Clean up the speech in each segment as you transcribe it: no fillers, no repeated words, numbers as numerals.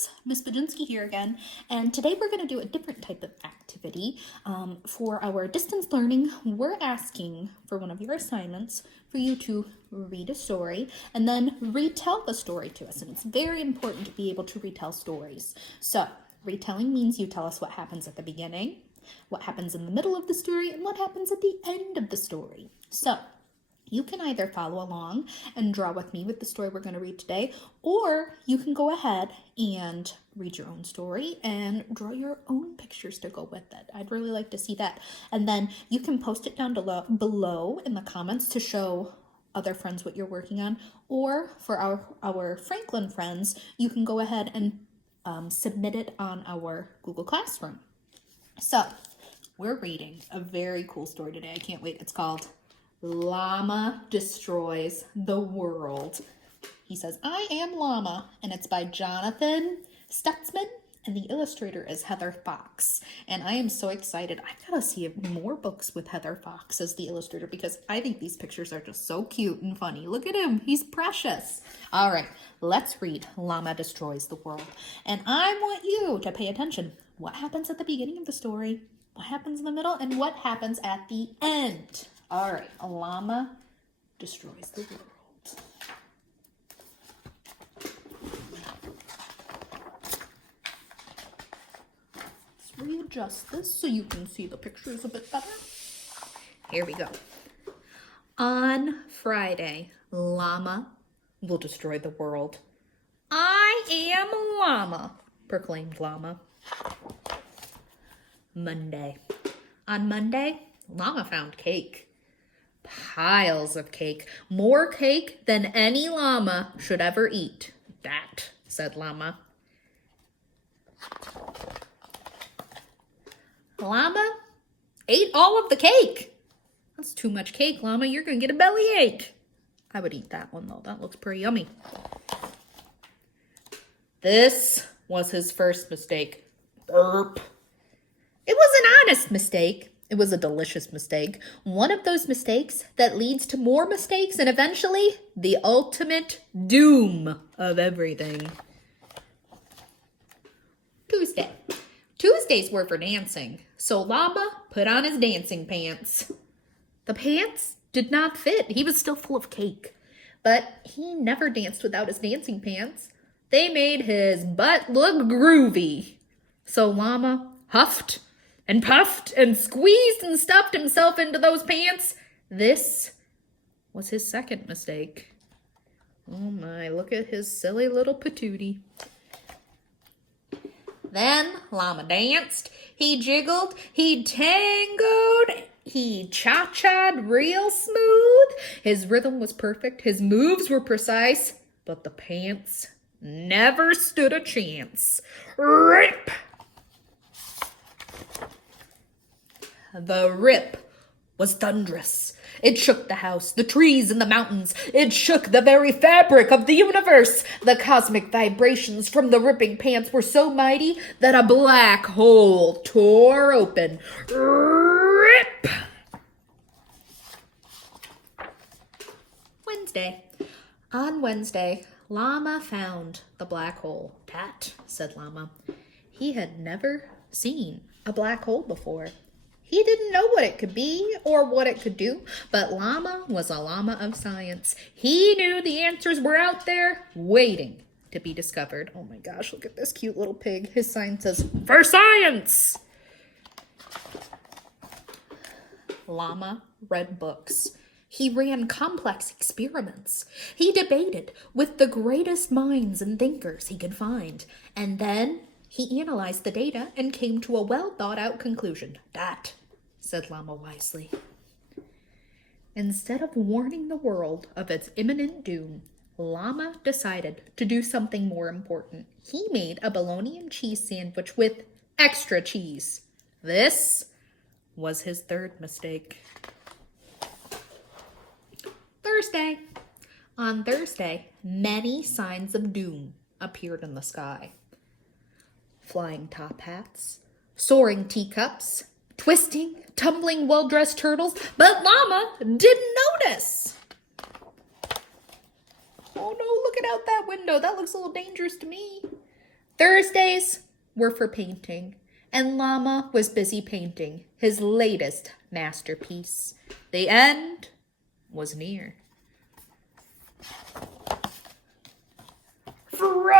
friends, Miss Baginske here again, and today we're going to do a different type of activity. For our distance learning, we're asking for one of your assignments for you to read a story and then retell the story to us, and it's very important to be able to retell stories. So, retelling means you tell us what happens at the beginning, what happens in the middle of the story, and what happens at the end of the story. So, you can either follow along and draw with me with the story we're going to read today, or you can go ahead and read your own story and draw your own pictures to go with it. I'd really like to see that. And then you can post it down below in the comments to show other friends what you're working on. Or for our Franklin friends, you can go ahead and submit it on our Google Classroom. So, we're reading a very cool story today. I can't wait. It's called Llama Destroys the World. He says, I am Llama, and it's by Jonathan Stutzman, and the illustrator is Heather Fox. And I am so excited. I've got to see more books with Heather Fox as the illustrator because I think these pictures are just so cute and funny. Look at him. He's precious. All right, let's read Llama Destroys the World. And I want you to pay attention. What happens at the beginning of the story? What happens in the middle? And what happens at the end? All right, a llama destroys the world. Let's readjust this so you can see the pictures a bit better. Here we go. On Friday, Llama will destroy the world. I am Llama, proclaimed Llama. Monday. On Monday, Llama found cake. Piles of cake. More cake than any llama should ever eat. That, said Llama. Llama ate all of the cake. That's too much cake, Llama. You're going to get a bellyache. I would eat that one, though. That looks pretty yummy. This was his first mistake. Burp. It was an honest mistake. It was a delicious mistake. One of those mistakes that leads to more mistakes and eventually the ultimate doom of everything. Tuesday. Tuesdays were for dancing, so Llama put on his dancing pants. The pants did not fit. He was still full of cake, but he never danced without his dancing pants. They made his butt look groovy. So Llama huffed and puffed and squeezed and stuffed himself into those pants. This was his second mistake. Oh my, look at his silly little patootie. Then Llama danced, he jiggled, he tangoed, he cha-cha'd real smooth. His rhythm was perfect, his moves were precise, but the pants never stood a chance. Rip! The rip was thunderous. It shook the house, the trees, and the mountains. It shook the very fabric of the universe. The cosmic vibrations from the ripping pants were so mighty that a black hole tore open. Rip! Wednesday. On Wednesday, Llama found the black hole. That, said Llama. He had never seen a black hole before. He didn't know what it could be or what it could do, but Llama was a llama of science. He knew the answers were out there waiting to be discovered. Oh my gosh, look at this cute little pig. His sign says, "For science!" Llama read books. He ran complex experiments. He debated with the greatest minds and thinkers he could find. And then he analyzed the data and came to a well-thought-out conclusion. That, said Llama wisely. Instead of warning the world of its imminent doom, Llama decided to do something more important. He made a bologna and cheese sandwich with extra cheese. This was his third mistake. Thursday. On Thursday, many signs of doom appeared in the sky. Flying top hats, soaring teacups, twisting, tumbling, well-dressed turtles, but Llama didn't notice. Oh no, look out that window. That looks a little dangerous to me. Thursdays were for painting, and Llama was busy painting his latest masterpiece. The end was near. Friday!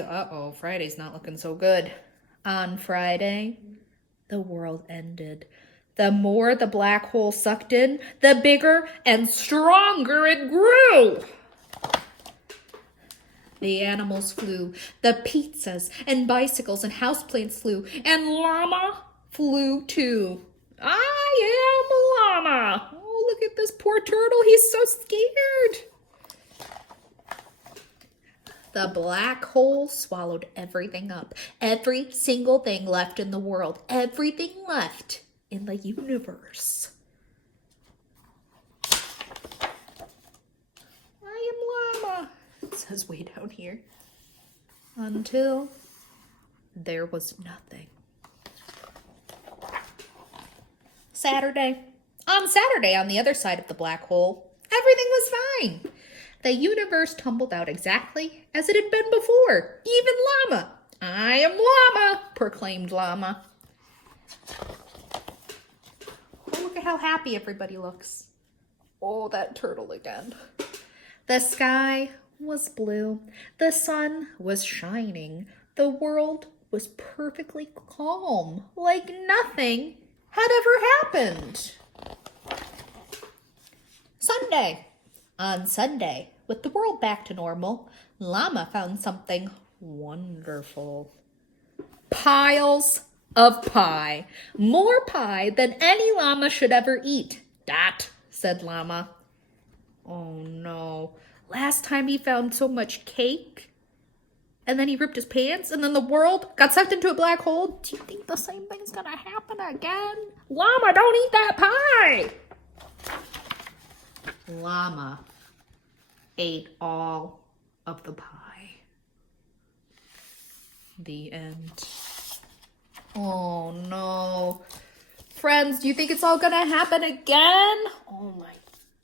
Uh-oh, Friday's not looking so good. On Friday, the world ended. The more the black hole sucked in, the bigger and stronger it grew. The animals flew, the pizzas and bicycles and houseplanes flew, and Llama flew too. I am Llama. Oh, look at this poor turtle. He's so scared. The black hole swallowed everything up. Every single thing left in the world. Everything left in the universe. I am Llama, it says way down here. Until there was nothing. Saturday. On Saturday, on the other side of the black hole, everything was fine. The universe tumbled out exactly as it had been before. Even Llama. I am Llama, proclaimed Llama. Oh, look at how happy everybody looks. Oh, that turtle again. The sky was blue. The sun was shining. The world was perfectly calm, like nothing had ever happened. Sunday. On Sunday, with the world back to normal, Llama found something wonderful. Piles of pie. More pie than any llama should ever eat. "Dat," said Llama. Oh no. Last time he found so much cake, and then he ripped his pants, and then the world got sucked into a black hole. Do you think the same thing's gonna happen again? Llama, don't eat that pie! Llama ate all of the pie. The end. Oh no. Friends, do you think it's all gonna happen again? Oh my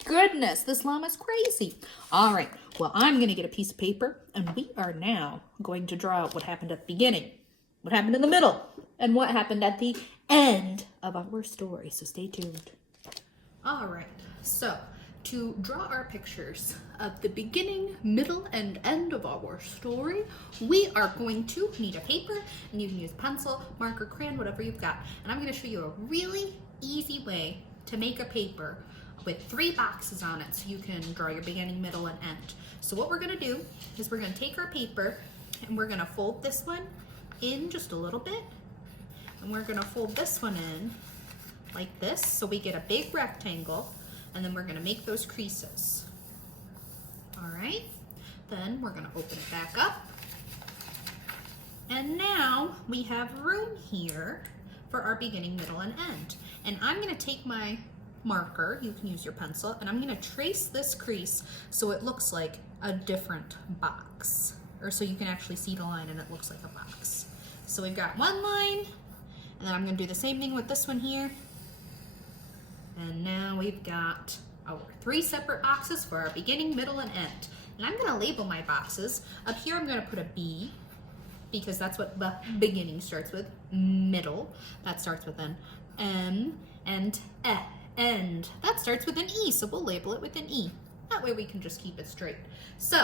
goodness, this llama's crazy. All right, well, I'm gonna get a piece of paper, and we are now going to draw out what happened at the beginning, what happened in the middle, and what happened at the end of our story, so stay tuned. All right, so to draw our pictures of the beginning, middle, and end of our story, we are going to need a paper, and you can use pencil, marker, crayon, whatever you've got. And I'm going to show you a really easy way to make a paper with 3 boxes on it so you can draw your beginning, middle, and end. So what we're going to do is we're going to take our paper and we're going to fold this one in just a little bit, and we're going to fold this one in like this so we get a big rectangle. And then we're gonna make those creases. All right, then we're gonna open it back up. And now we have room here for our beginning, middle, and end. And I'm gonna take my marker, you can use your pencil, and I'm gonna trace this crease so it looks like a different box. Or so you can actually see the line and it looks like a box. So we've got one line, and then I'm gonna do the same thing with this one here. And now we've got our 3 separate boxes for our beginning, middle, and end. And I'm gonna label my boxes. Up here I'm gonna put a B, because that's what the beginning starts with. Middle, that starts with an M, and end. That starts with an E, so we'll label it with an E. That way we can just keep it straight. So,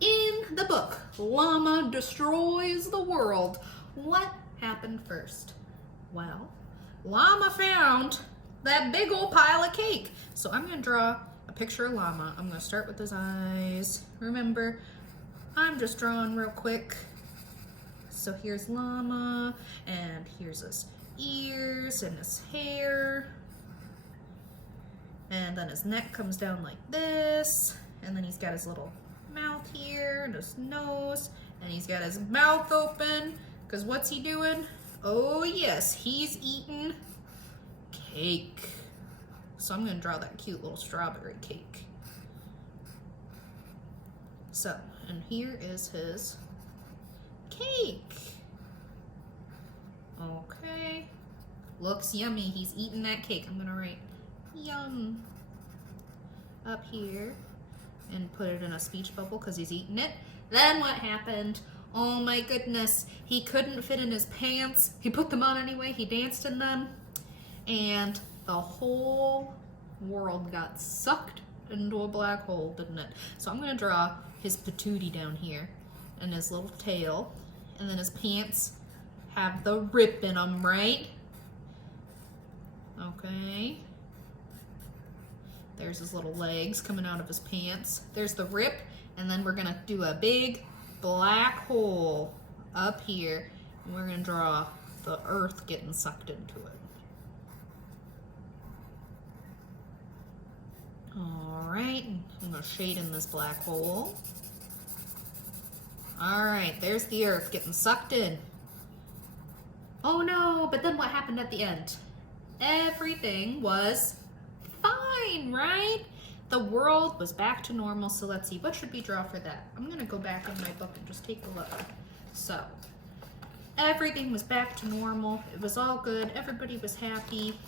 in the book, Llama Destroys the World, what happened first? Well, Llama found that big old pile of cake. So I'm gonna draw a picture of Llama. I'm gonna start with his eyes. Remember, I'm just drawing real quick. So here's Llama, and here's his ears and his hair. And then his neck comes down like this. And then he's got his little mouth here and his nose. And he's got his mouth open, because what's he doing? Oh yes, he's eating cake. So I'm gonna draw that cute little strawberry cake. So, and here is his cake. Okay. Looks yummy. He's eating that cake. I'm gonna write yum up here and put it in a speech bubble because he's eating it. Then what happened? Oh my goodness, he couldn't fit in his pants. He put them on anyway, he danced in them, and the whole world got sucked into a black hole, didn't it? So I'm gonna draw his patootie down here, and his little tail, and then his pants have the rip in them, right? Okay. There's his little legs coming out of his pants. There's the rip, and then we're gonna do a big black hole up here, and we're gonna draw the earth getting sucked into it. All right, I'm gonna shade in this black hole. All right, there's the earth getting sucked in. Oh no, but then what happened at the end? Everything was fine, right? The world was back to normal, so let's see, what should we draw for that? I'm gonna go back in my book and just take a look. So, everything was back to normal. It was all good. Everybody was happy.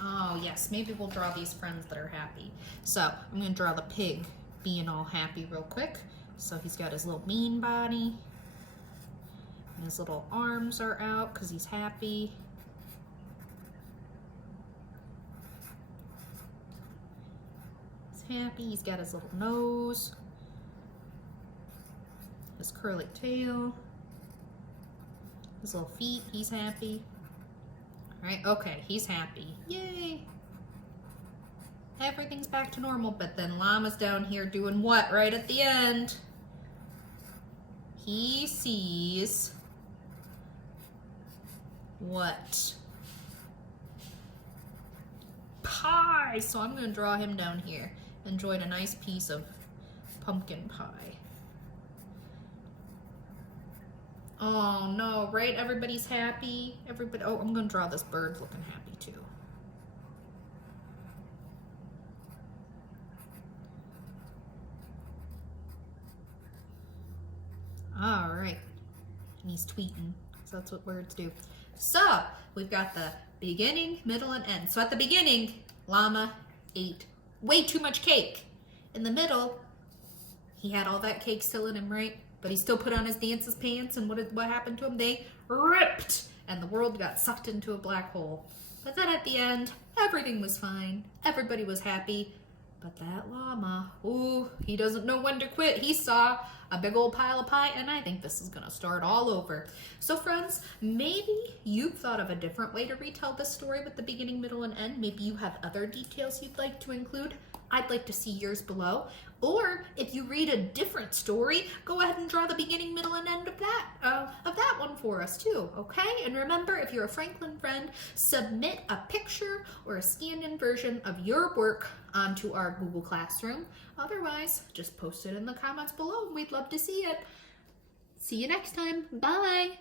Oh yes, maybe we'll draw these friends that are happy. So, I'm gonna draw the pig being all happy real quick. So he's got his little bean body. And his little arms are out because he's happy. Happy. He's got his little nose, his curly tail, his little feet. He's happy. All right, okay, he's happy. Yay! Everything's back to normal, but then Llama's down here doing what right at the end? He sees what? Pie! So I'm going to draw him down here. Enjoyed a nice piece of pumpkin pie. Oh no, right? Everybody's happy. Everybody. Oh, I'm going to draw this bird looking happy too. All right. And he's tweeting, so that's what words do. So we've got the beginning, middle, and end. So at the beginning, Llama ate way too much cake. In the middle, he had all that cake still in him, right? But he still put on his dancer's pants, and what happened to him? They ripped, and the world got sucked into a black hole. But then at the end, everything was fine. Everybody was happy. But that llama, ooh, he doesn't know when to quit. He saw a big old pile of pie, and I think this is gonna start all over. So friends, maybe you've thought of a different way to retell this story with the beginning, middle, and end. Maybe you have other details you'd like to include. I'd like to see yours below. Or if you read a different story, go ahead and draw the beginning, middle, and end of that one for us too, okay? And remember, if you're a Franklin friend, submit a picture or a scanned-in version of your work onto our Google Classroom. Otherwise, just post it in the comments below. We'd love to see it. See you next time. Bye.